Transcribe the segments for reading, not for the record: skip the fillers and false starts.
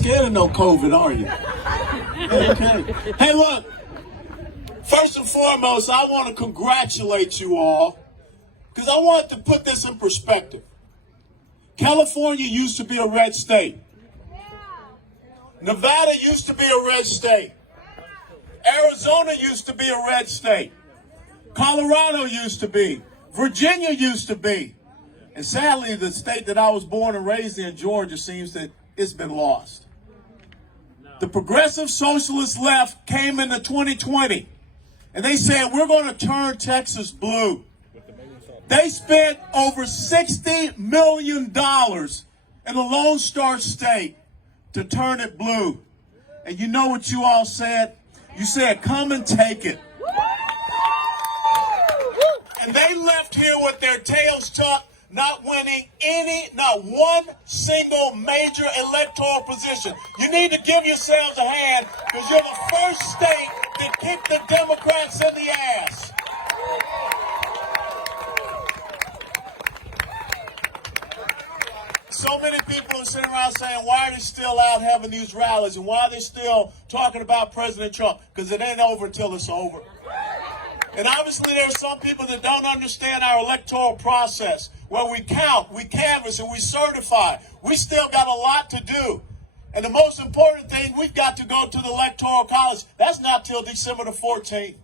scared of no COVID, are you? Okay. Hey, look. First and foremost, I want to congratulate you all because I want to put this in perspective. California used to be a red state. Nevada used to be a red state. Arizona used to be a red state. Colorado used to be. Virginia used to be. And sadly, the state that I was born and raised in, Georgia, seems that it's been lost. The progressive socialist left came into 2020, and they said, we're going to turn Texas blue. They spent over $60 million in the Lone Star State to turn it blue. And you know what you all said? You said, come and take it. And they left here with their tails tucked, not winning not one single major electoral position. You need to give yourselves a hand because you're the first state that kicked the Democrats in the ass. So many people are sitting around saying, why are they still out having these rallies and why are they still talking about President Trump? Because it ain't over until it's over. And obviously there are some people that don't understand our electoral process. Where we count, we canvass, and we certify. We still got a lot to do. And the most important thing, we've got to go to the Electoral College. That's not till December the 14th.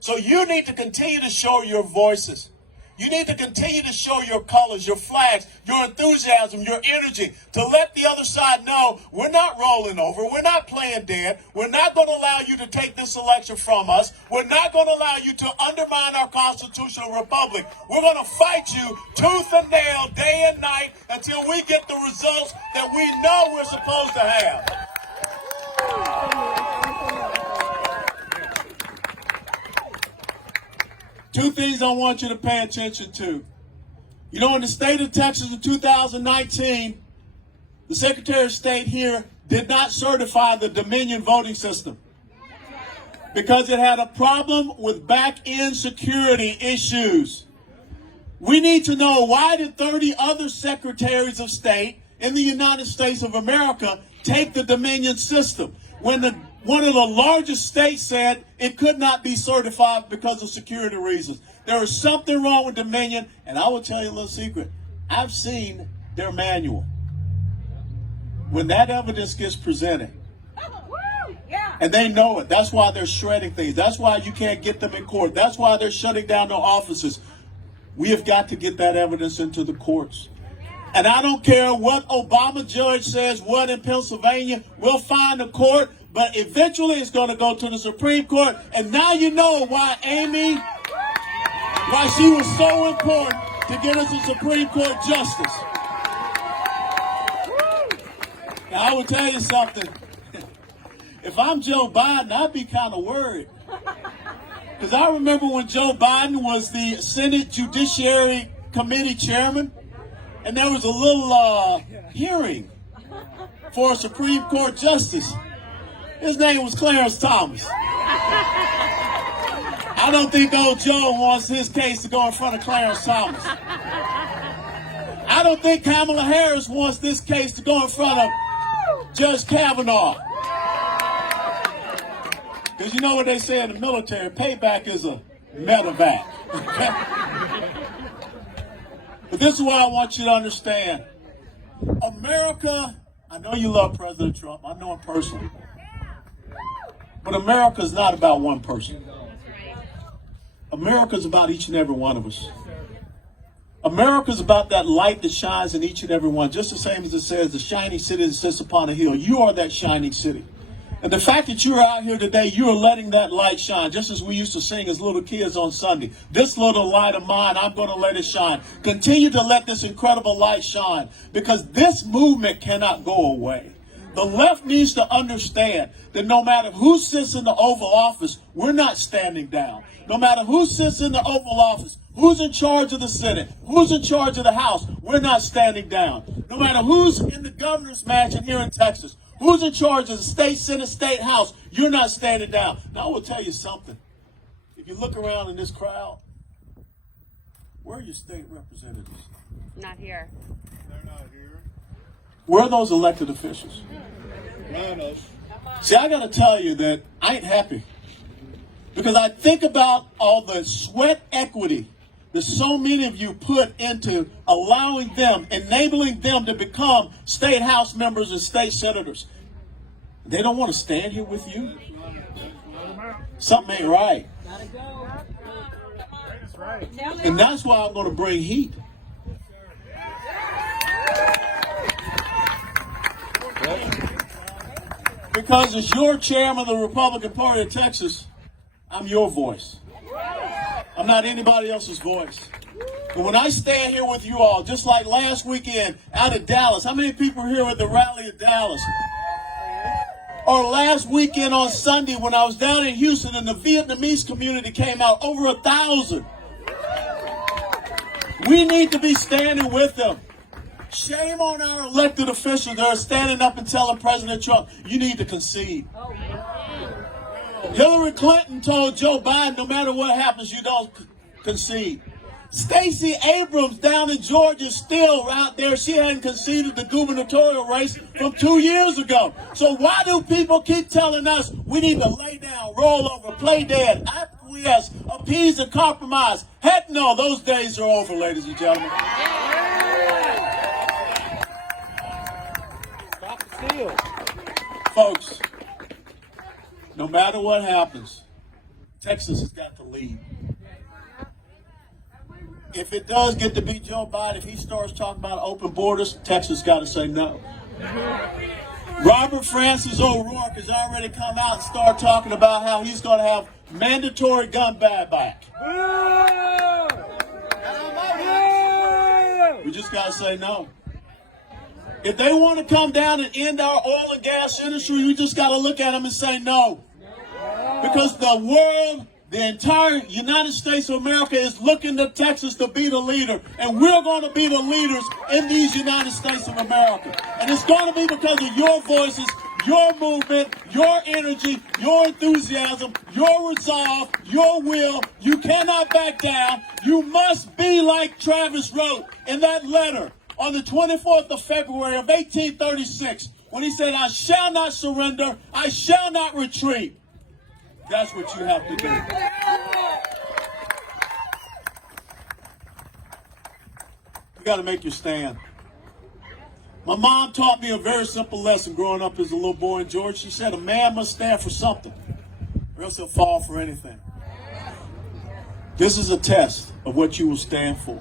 So you need to continue to show your voices. You need to continue to show your colors, your flags, your enthusiasm, your energy, to let the other side know we're not rolling over, we're not playing dead, we're not going to allow you to take this election from us, we're not going to allow you to undermine our constitutional republic. We're going to fight you tooth and nail, day and night, until we get the results that we know we're supposed to have. Two things I want you to pay attention to. You know, in the state of Texas in 2019, the Secretary of State here did not certify the Dominion voting system because it had a problem with back-end security issues. We need to know, why did 30 other secretaries of state in the United States of America take the Dominion system when one of the largest states said it could not be certified because of security reasons? There is something wrong with Dominion, and I will tell you a little secret. I've seen their manual. When that evidence gets presented, and they know it, that's why they're shredding things. That's why you can't get them in court. That's why they're shutting down their offices. We have got to get that evidence into the courts. And I don't care what Obama judge says, what in Pennsylvania, we'll find a court. But eventually it's going to go to the Supreme Court. And now you know why why she was so important to get us a Supreme Court justice. Now, I will tell you something. If I'm Joe Biden, I'd be kind of worried. Because I remember when Joe Biden was the Senate Judiciary Committee chairman, and there was a little hearing for a Supreme Court justice. His name was Clarence Thomas. I don't think old Joe wants his case to go in front of Clarence Thomas. I don't think Kamala Harris wants this case to go in front of Judge Kavanaugh. Because you know what they say in the military, payback is a medevac. But this is what I want you to understand. America, I know you love President Trump. I know him personally. But America is not about one person. America is about each and every one of us. America is about that light that shines in each and every one. Just the same as it says, the shining city that sits upon a hill. You are that shining city. And the fact that you're out here today, you are letting that light shine. Just as we used to sing as little kids on Sunday. This little light of mine, I'm going to let it shine. Continue to let this incredible light shine. Because this movement cannot go away. The left needs to understand that no matter who sits in the Oval Office, we're not standing down. No matter who sits in the Oval Office, who's in charge of the Senate, who's in charge of the House, we're not standing down. No matter who's in the governor's mansion here in Texas, who's in charge of the state Senate, state House, you're not standing down. Now, I will tell you something. If you look around in this crowd, where are your state representatives? Not here. They're not here. Where are those elected officials? See, I got to tell you that I ain't happy. Because I think about all the sweat equity that so many of you put into allowing them, enabling them to become state house members and state senators. They don't want to stand here with you. Something ain't right. And that's why I'm going to bring heat. Because as your chairman of the Republican Party of Texas, I'm your voice. I'm not anybody else's voice. And when I stand here with you all, just like last weekend out of Dallas, how many people were here at the rally in Dallas? Or last weekend on Sunday when I was down in Houston and the Vietnamese community came out, over 1,000. We need to be standing with them. Shame on our elected officials that are standing up and telling President Trump, you need to concede. Hillary Clinton told Joe Biden, no matter what happens, you don't concede. Stacey Abrams down in Georgia still out there. She hadn't conceded the gubernatorial race from 2 years ago. So why do people keep telling us we need to lay down, roll over, play dead, acquiesce, appease, and compromise? Heck no, those days are over, ladies and gentlemen. Stop the steal. Folks, no matter what happens, Texas has got to lead. If it does get to be Joe Biden, if he starts talking about open borders, Texas got to say no. Robert Francis O'Rourke has already come out and started talking about how he's going to have mandatory gun buyback. We just got to say no. If they want to come down and end our oil and gas industry, we just got to look at them and say no. Because the world, the entire United States of America is looking to Texas to be the leader. And we're going to be the leaders in these United States of America. And it's going to be because of your voices, your movement, your energy, your enthusiasm, your resolve, your will. You cannot back down. You must be like Travis wrote in that letter on the 24th of February of 1836 when he said, I shall not surrender, I shall not retreat. That's what you have to do. You got to make your stand. My mom taught me a very simple lesson growing up as a little boy in Georgia. She said a man must stand for something, or else he'll fall for anything. This is a test of what you will stand for.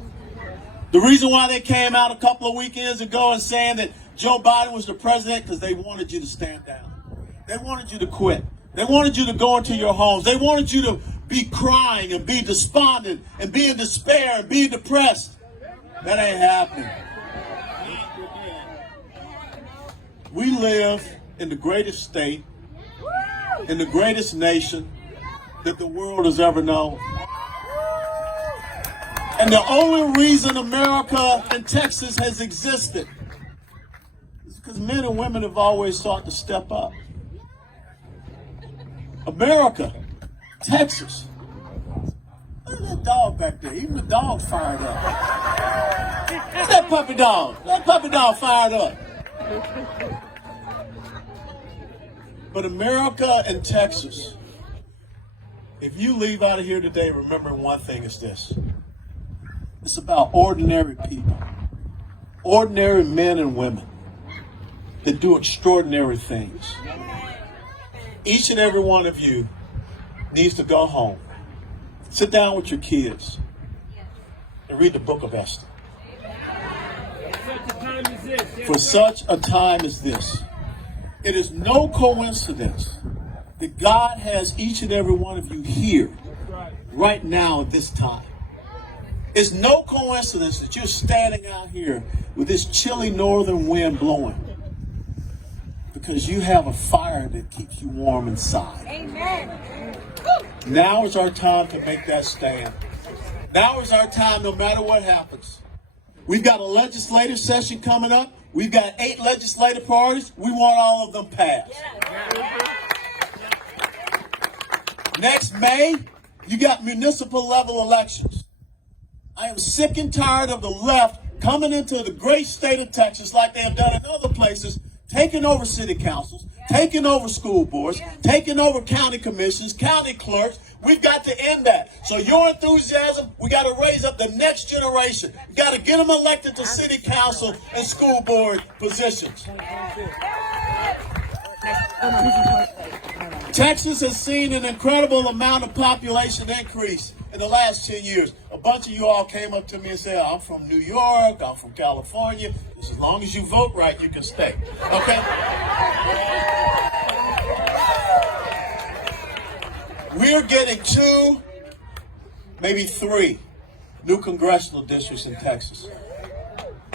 The reason why they came out a couple of weekends ago and saying that Joe Biden was the president, because they wanted you to stand down. They wanted you to quit. They wanted you to go into your homes. They wanted you to be crying and be despondent and be in despair and be depressed. That ain't happening. We live in the greatest state, in the greatest nation that the world has ever known. And the only reason America and Texas has existed is because men and women have always sought to step up. America, Texas. Look at that dog back there. Even the dog's fired up. Look at that puppy dog. That puppy dog fired up. But America and Texas, if you leave out of here today remembering one thing, is this. It's about ordinary people. Ordinary men and women that do extraordinary things. Each and every one of you needs to go home, sit down with your kids, and read the book of Esther. For such a time as this, it is no coincidence that God has each and every one of you here right now at this time. It's no coincidence that you're standing out here with this chilly northern wind blowing. Because you have a fire that keeps you warm inside. Amen. Now is our time to make that stand. Now is our time, no matter what happens. We've got a legislative session coming up. We've got 8 legislative priorities. We want all of them passed. Next May, you got municipal level elections. I am sick and tired of the left coming into the great state of Texas like they have done in other places, taking over city councils, taking over school boards, taking over county commissions, county clerks. We've got to end that. So your enthusiasm, we got to raise up the next generation. We got to get them elected to city council and school board positions. Texas has seen an incredible amount of population increase in the last 10 years. A bunch of you all came up to me and said, I'm from New York, I'm from California. As long as you vote right, you can stay. Okay? We're getting 2, maybe 3 new congressional districts in Texas.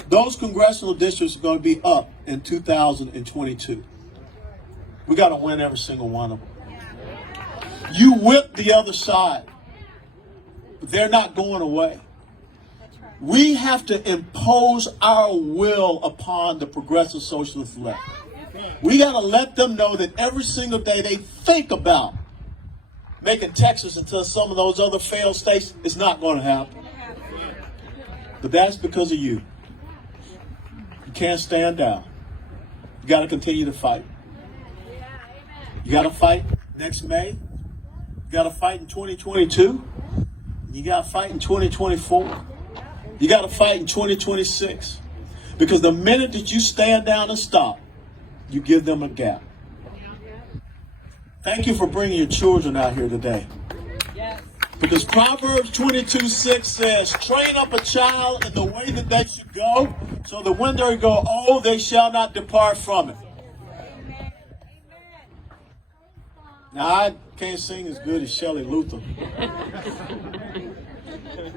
Those congressional districts are going to be up in 2022. We got to win every single one of them. You whip the other side, but they're not going away. We have to impose our will upon the progressive socialist left. We got to let them know that every single day they think about making Texas into some of those other failed states. It's not going to happen. But that's because of you. You can't stand down. You got to continue to fight. You got to fight next May. You got to fight in 2022. You got to fight in 2024. You got to fight in 2026. Because the minute that you stand down and stop, you give them a gap. Thank you for bringing your children out here today. Because Proverbs 22:6 says, train up a child in the way that they should go, so that when they go old, they shall not depart from it. Now, I can't sing as good as Shelley Luther,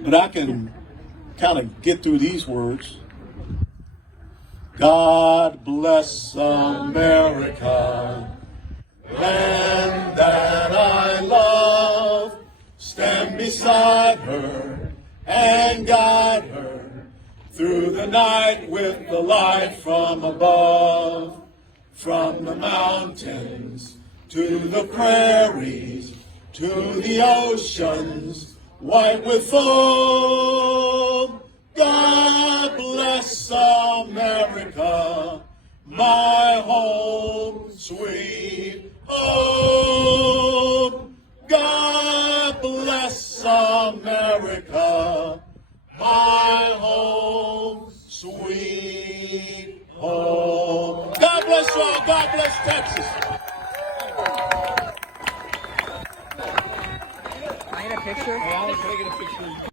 but I can kind of get through these words. God bless America, land that I love. Stand beside her and guide her through the night with the light from above. From the mountains to the prairies, to the oceans white with foam. God bless America, my home, sweet home. God bless America, my home, sweet home. God bless you all. God bless Texas. Can I get a picture? Can I get a picture?